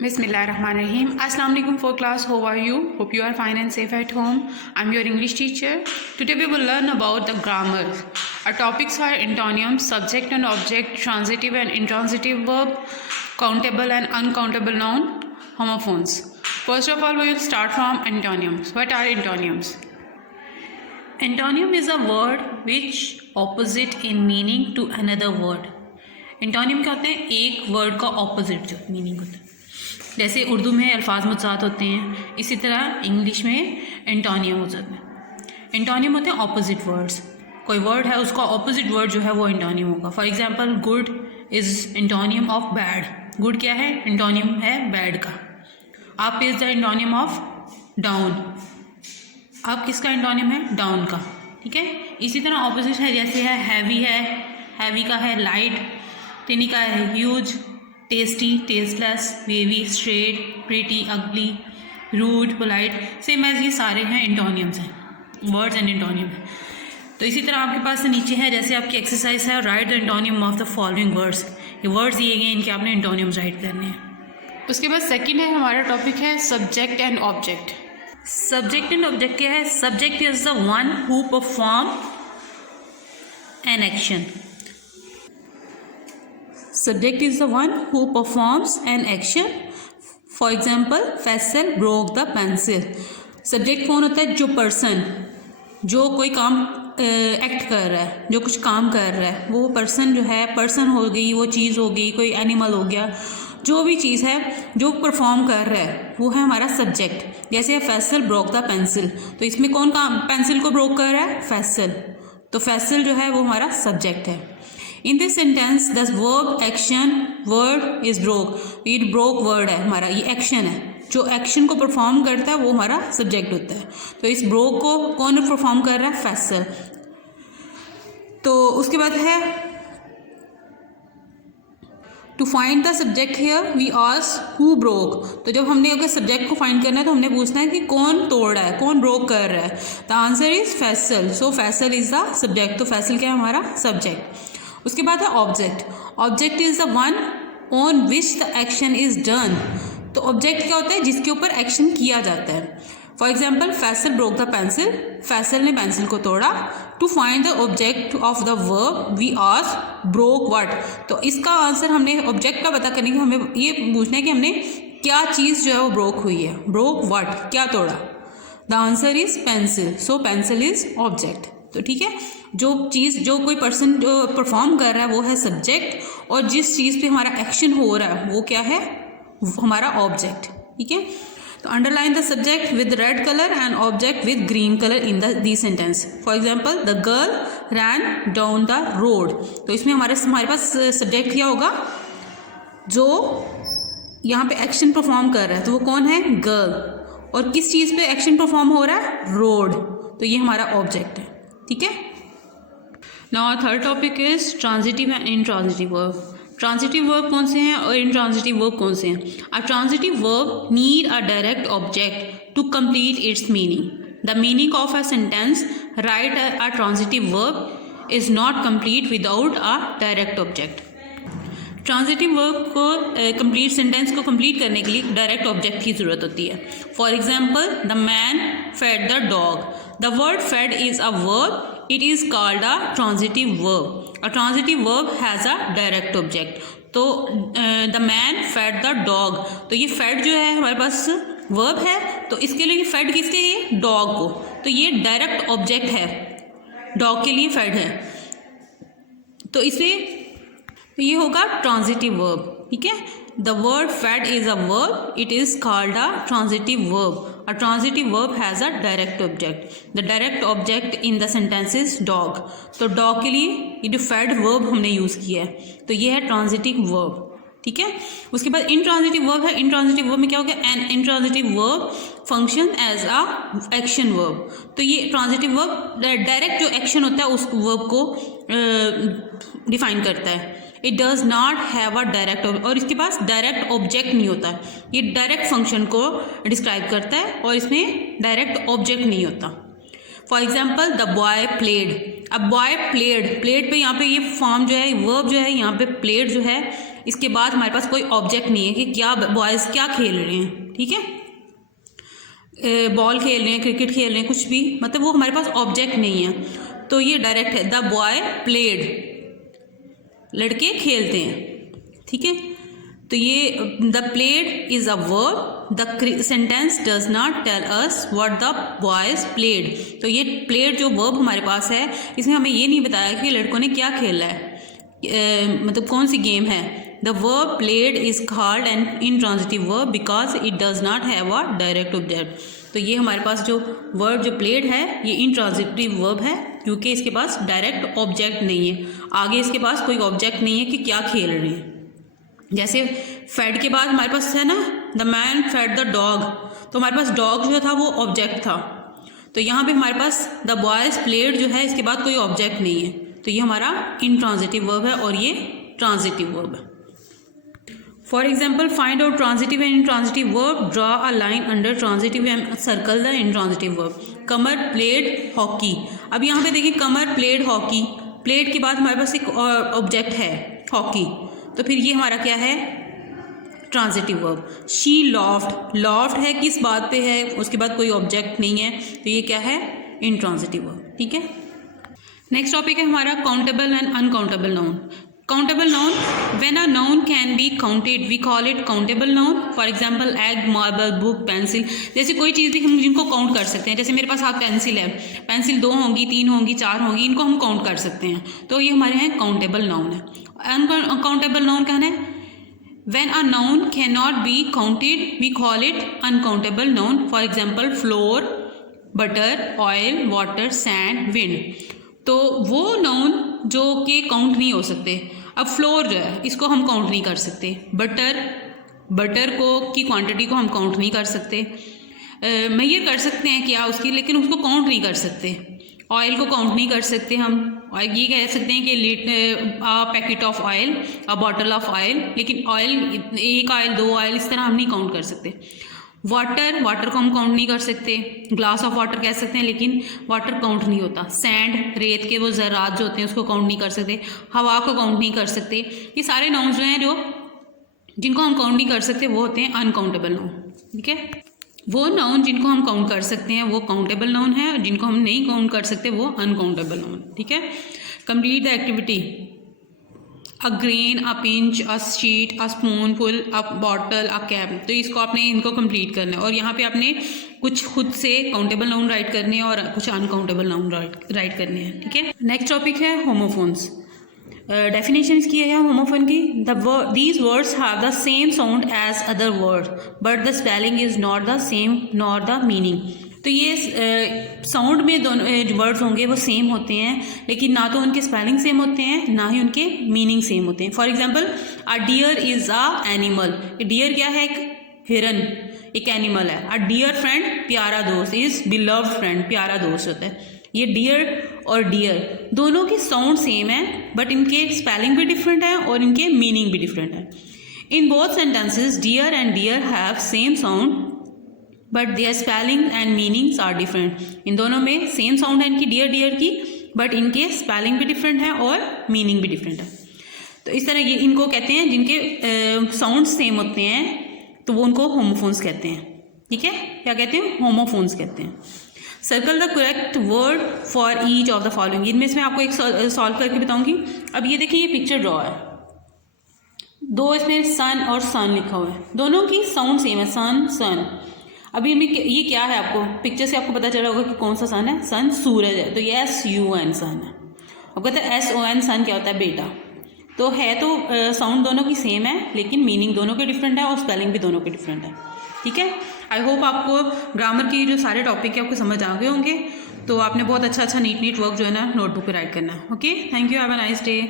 Bismillahirrahmanirrahim. Assalamu alaikum for class. How are you? Hope you are fine and safe at home. I'm your English teacher. Today we will learn about the grammar. Our topics are antonyms, subject and object, transitive and intransitive verb, countable and uncountable noun, homophones. First of all, we will start from antonyms. What are antonyms? Antonym is a word which opposite in meaning to another word. Antonym क्या होते हैं? एक word का opposite जो meaning होता है. जैसे उर्दू में अल्फाज मुतज़ाद होते हैं, इसी तरह इंग्लिश में एंटोनियम हो जाते हैं. एंटोनियम होते हैं ऑपोजिट वर्ड्स. कोई वर्ड है उसका ऑपोजिट वर्ड जो है वो एंटोनियम होगा. For example good is antonym of bad. Good क्या है? एंटोनियम है बैड का. आप is the antonym of down. आप किसका एंटोनियम है? डाउन का. ठीक है. इसी तरह ऑपोजिट है, जैसे है हैवी का है लाइट, टिनी का है huge, tasty tasteless, wavy straight, pretty अगली, रूड पोलाइट. सेम एज ये सारे हैं एंटोनियम्स हैं, वर्ड्स एंड एंटोनियम है. तो इसी तरह आपके पास नीचे है, जैसे आपकी एक्सरसाइज है, right the antonym of the following words. ये वर्ड्स दिए गए, इनके आपने एंटोनियम्स राइट करने हैं. उसके बाद सेकेंड है हमारा टॉपिक है subject and object. Subject and object क्या है? Subject is the one who perform an action. Subject is the one who performs an action. For example, Faisal broke the pencil. Subject कौन होता है? जो person जो कोई काम एक्ट कर रहा है, जो कुछ काम कर रहा है, वो पर्सन जो है, पर्सन हो गई, वो चीज़ हो गई, कोई एनिमल हो गया, जो भी चीज़ है जो परफॉर्म कर रहा है वो है हमारा सब्जेक्ट. जैसे फैसल ब्रोक द पेंसिल, तो इसमें कौन काम पेंसिल को ब्रोक कर रहा है? फैसल. तो फैसल जो है वो हमारा सब्जेक्ट है. In this sentence, the verb action word is broke. It broke word है हमारा, ये एक्शन है. जो एक्शन को परफॉर्म करता है वो हमारा सब्जेक्ट होता है. तो इस ब्रोक को कौन परफॉर्म कर रहा है? फैसल. तो उसके बाद है to find the subject here we ask who broke. तो जब हमने अगर सब्जेक्ट को फाइंड करना है तो हमने पूछना है कि कौन तोड़ रहा है, कौन ब्रोक कर रहा है. The answer is Faisal. So Faisal is the subject. तो फैसल क्या है? हमारा सब्जेक्ट. उसके बाद है object. Object is the one on which the action is done. तो ऑब्जेक्ट क्या होता है? जिसके ऊपर एक्शन किया जाता है. For example Faisal broke the pencil, Faisal ने पेंसिल को तोड़ा. To find the object of the verb we ask broke what. तो इसका आंसर हमने ऑब्जेक्ट का पता करने के हमें ये पूछना है कि हमने क्या चीज़ जो है वो ब्रोक हुई है. ब्रोक व्हाट, क्या तोड़ा. The answer is pencil. So pencil is object. तो ठीक है, जो चीज़ जो कोई पर्सन जो परफॉर्म कर रहा है वो है सब्जेक्ट, और जिस चीज़ पे हमारा एक्शन हो रहा है वो क्या है? हमारा ऑब्जेक्ट. ठीक है. तो underline the subject with red colour and object with green colour in the sentence. For example the girl rain down the road. तो इसमें हमारे पास सब्जेक्ट क्या होगा? जो यहाँ पे एक्शन परफॉर्म कर रहा है तो वो कौन है? गर्ल. और किस चीज़ पे एक्शन परफॉर्म हो रहा है? रोड. तो ये हमारा ऑब्जेक्ट है. ठीक है. Now third topic is transitive and intransitive verb. Transitive verb कौन से हैं और इनट्रांजिटिव वर्ब कौन से हैं? A transitive verb need a direct object to complete its meaning. The meaning of a sentence right a transitive verb is not complete without a direct object. Transitive verb को complete sentence को complete करने के लिए direct object की ज़रूरत होती है. For example the man fed the dog. The word fed is a verb. It is called a transitive verb. A transitive verb has a direct object. तो the man fed the dog. तो ये fed जो है हमारे पास verb है, तो इसके लिए fed किसके लिए? dog को. तो ये direct object है, dog के लिए fed है. तो इसे तो ये होगा transitive verb. ठीक है. The word fed is a verb. It is called a transitive verb. A transitive verb has a direct object. The direct object in the sentence is dog. तो dog के लिए ये जो fed verb हमने use किया है, तो ये है transitive verb. ठीक है. उसके बाद intransitive verb है. intransitive verb में क्या हो गया? An intransitive verb function as a action verb. तो ये transitive verb डायरेक्ट जो एक्शन होता है उस verb को डिफाइन करता है. It does not have a direct, और इसके पास डायरेक्ट ऑब्जेक्ट नहीं होता. ये डायरेक्ट फंक्शन को डिस्क्राइब करता है और इसमें डायरेक्ट ऑब्जेक्ट नहीं होता. For example the boy played. अब बॉय प्लेड, प्लेड पे यहाँ पे ये फॉर्म जो है, वर्ब जो है यहाँ पे प्लेड जो है इसके बाद हमारे पास कोई ऑब्जेक्ट नहीं है कि क्या बॉयज़ क्या खेल रहे हैं, ठीक है, बॉल खेल रहे हैं, क्रिकेट खेल रहे हैं, कुछ भी, मतलब वो हमारे पास ऑब्जेक्ट नहीं है, तो ये डायरेक्ट है, द बॉय प्लेड, लड़के खेलते हैं, ठीक है। तो ये the played is a verb, the sentence does not tell us what the boys played. तो ये प्लेड जो वर्ब हमारे पास है, इसमें हमें ये नहीं बताया कि लड़कों ने क्या खेला है, मतलब कौन सी गेम है। The verb played is called an intransitive verb because it does not have a direct object. तो ये हमारे पास जो वर्ब जो प्लेड है ये इंट्रांजिटिव वर्ब है क्योंकि इसके पास डायरेक्ट ऑब्जेक्ट नहीं है, आगे इसके पास कोई ऑब्जेक्ट नहीं है कि क्या खेल रहे हैं। जैसे फेड के बाद हमारे पास है ना, the man fed the dog, तो हमारे पास डॉग जो था वो ऑब्जेक्ट था, तो यहाँ पे हमारे पास द बॉयज़ प्लेड जो है इसके बाद कोई ऑब्जेक्ट नहीं है, तो ये हमारा इंट्रांजिटिव वर्ब है और ये ट्रांजिटिव वर्ब है। For example find out transitive and intransitive verb, draw a line under transitive and circle the intransitive verb. Qamar played hockey, अब यहाँ पे देखिए कमर प्लेड हॉकी, प्लेड के बाद हमारे पास एक ऑब्जेक्ट है हॉकी, तो फिर ये हमारा क्या है, transitive verb. She loft, loft है किस बात पे है, उसके बाद कोई ऑब्जेक्ट नहीं है, तो ये क्या है, इंट्रांजिटिव वर्ब, ठीक है। नेक्स्ट टॉपिक है हमारा countable and uncountable noun. Countable noun, when a noun can be counted we call it countable noun. For example egg, marble, book, pencil, जैसे कोई चीज़ हम जिनको काउंट कर सकते हैं, जैसे मेरे पास हाथ पेंसिल है, पेंसिल 2 होंगी, 3 होंगी, 4 होंगी, इनको हम काउंट कर सकते हैं, तो ये हमारे यहाँ काउंटेबल नाउन है। अनकाउंटेबल नाउन क्या है, when a noun can not be counted we call it uncountable noun. For example flour, butter, oil, water, sand, wind, तो वो नाउन जो कि काउंट नहीं हो सकते। अब फ्लोर जो है इसको हम काउंट नहीं कर सकते, बटर को की क्वांटिटी को हम काउंट नहीं कर सकते, मेजर कर सकते हैं क्या उसकी, लेकिन उसको काउंट नहीं कर सकते। ऑयल को काउंट नहीं कर सकते हम, और ये कह सकते हैं कि packet of oil, a bottle of oil, लेकिन ऑयल, एक ऑयल, 2 ऑयल, इस तरह हम नहीं काउंट कर सकते। वाटर को हम काउंट नहीं कर सकते, ग्लास ऑफ वाटर कह सकते हैं, लेकिन वाटर काउंट नहीं होता। सैंड, रेत के वो ज़रात जो होते हैं उसको काउंट नहीं कर सकते, हवा को काउंट नहीं कर सकते। ये सारे नाउन जो हैं जो जिनको हम काउंट नहीं कर सकते वो होते हैं अनकाउंटेबल नाउन, ठीक है। वो नाउन जिनको हम काउंट कर सकते हैं वो काउंटेबल नाउन है, और जिनको हम नहीं काउंट कर सकते वो अनकाउंटेबल नाउन, ठीक है। Complete the activity, a grain, a pinch, a sheet, a spoonful, a bottle, a cap, तो इसको आपने इनको कंप्लीट करना है, और यहाँ पे आपने कुछ खुद से काउंटेबल नाउन राइट करने हैं और कुछ अनकाउंटेबल नाउन राइट करने हैं, ठीक है। नेक्स्ट टॉपिक है होमोफोन्स। डेफिनेशन इसकी है होमोफोन की, these words have the same sound as other word but the spelling is not the same nor the meaning. तो ये साउंड में दोनों वर्ड्स होंगे वो सेम होते हैं, लेकिन ना तो उनके स्पेलिंग सेम होते हैं ना ही उनके मीनिंग सेम होते हैं। For example a deer is a animal, deer क्या है, एक हिरन, एक एनिमल है। अ डियर फ्रेंड, प्यारा दोस्त, इज बिलव्ड फ्रेंड, प्यारा दोस्त होता है। ये डियर और डियर दोनों की साउंड सेम है, बट इनके स्पेलिंग भी डिफरेंट है और इनके मीनिंग भी डिफरेंट है। In both sentences deer and dear have same sound but their spelling and meanings are different. इन दोनों में सेम साउंड है इनकी डियर की, बट इनके स्पेलिंग भी डिफरेंट है और मीनिंग भी डिफरेंट है। तो इस तरह ये इनको कहते हैं जिनके साउंड सेम होते हैं, तो वो उनको होमोफोन्स कहते हैं, ठीक है। क्या कहते हैं, होमोफोन्स कहते हैं। Circle the correct word for each of the following, इनमें से मैं आपको एक सॉल्व करके बताऊंगी। अब ये देखिए, ये पिक्चर ड्रॉ है, 2 इसमें सन और सन लिखा हुआ है, दोनों की साउंड सेम है, सन सन। अभी इनमें ये क्या है, आपको पिक्चर से आपको पता चला होगा कि कौन सा सन है, सन सूरज है, तो ये SUN सन है। अब कहते हैं SON सन क्या होता है, बेटा। तो है तो साउंड दोनों की सेम है, लेकिन मीनिंग दोनों के डिफरेंट है और स्पेलिंग भी दोनों के डिफरेंट है, ठीक है। आई होप आपको ग्रामर की जो सारे टॉपिक है आपको समझ आ गए होंगे, तो आपने बहुत अच्छा नीट वर्क जो है ना नोटबुक पे राइट करना है। Okay, thank you, have a nice day.